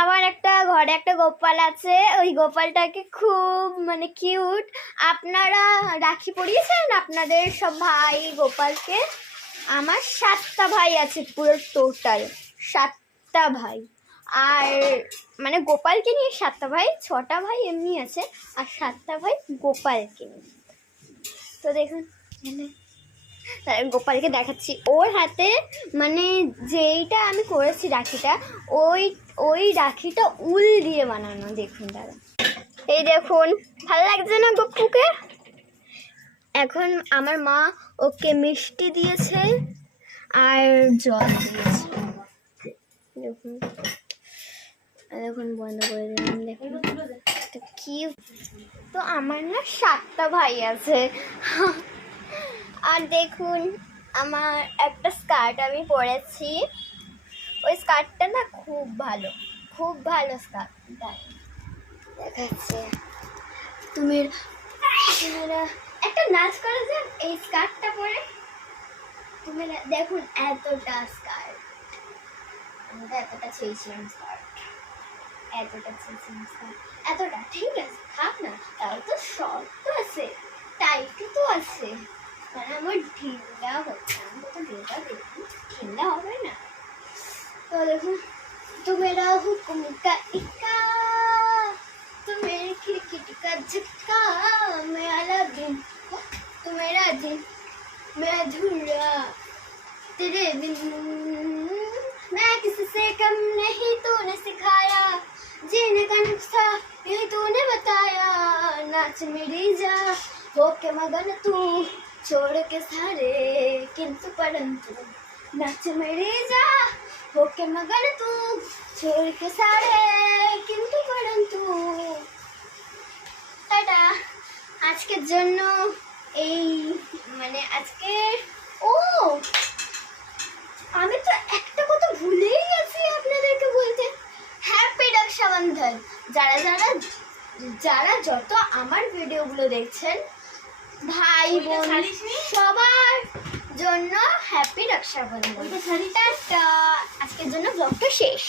আমার একটা ঘরে একটা গোপাল আছে, ওই গোপালটাকে খুব মানে কিউট। আপনারা রাখি পরিয়েছেন আপনাদের সব ভাই গোপালকে? আমার 7টা ভাই আছে, পুরো টোটাল 7টা ভাই। আর মানে গোপালকে নিয়ে 7টা ভাই, 6টা ভাই এমনি আছে, আর 7টা ভাই গোপালকে নিয়ে। তো দেখুন গোপালকে দেখাচ্ছি, ওর হাতে মানে যেইটা আমি করেছি রাখিটা, ওই রাখিটা উল দিয়ে বানানো। দেখুন দাদা, এই দেখুন, ভালো লাগছে না গপ্পুকে? এখন আমার মা ওকে মিষ্টি দিয়েছে আর জল দিয়েছে। দেখুন দেখুন, বন্ধ করে দিলাম। দেখুন কি, তো আমার না 7টা ভাই আছে। আর দেখুন আমার একটা স্কার্ট আমি পরেছি, ওই স্কার্টটা না খুব ভালো স্কার্ট। দেখাচ্ছে, তুমি একটা নাচ করে যান এই স্কার্টটা পরে। তুমি দেখুন এতটা স্কার্ট, আমি তো এতটা চেয়েছিলাম স্কার্ট, এতটা ঠিক আছে, থাক না, তাও তো শর্ট তো আছে, টাইটও তো আছে, মানে আমার ঢিলা হচ্ছে, আমি তো ঢিলটা দেখুন, ঢিলা হবে না। তো দেখুন, তো মেরা হুকুম का इक्का, तो मेरी खिड़की का झटका, मैं अलग दिन, तो मेरा दिन, मैं अधूरा तेरे बिन, मैं किसी से कम नहीं, तूने सिखाया जीने का नुस्खा, यही तूने बताया, नाच मेरी जा होके मगन तू, छोड़ के सारे किंतु परंतु, नाच मेरी जा होके मगन तू, छोड़ के सारे किंतु परंतु। টাটা, আজকের জন্য এই মানে আজকে আমি তো একটা কথা ভুলেই গেছি আপনাদেরকে বলতে, হ্যাপি রক্ষাবন্ধন। যারা যারা যারা যত আমার ভিডিওগুলো দেখছেন, ভাই বোন সবার জন্য হ্যাপি রক্ষাবন্ধন। টাটা, আজকের জন্য ব্লগটা শেষ।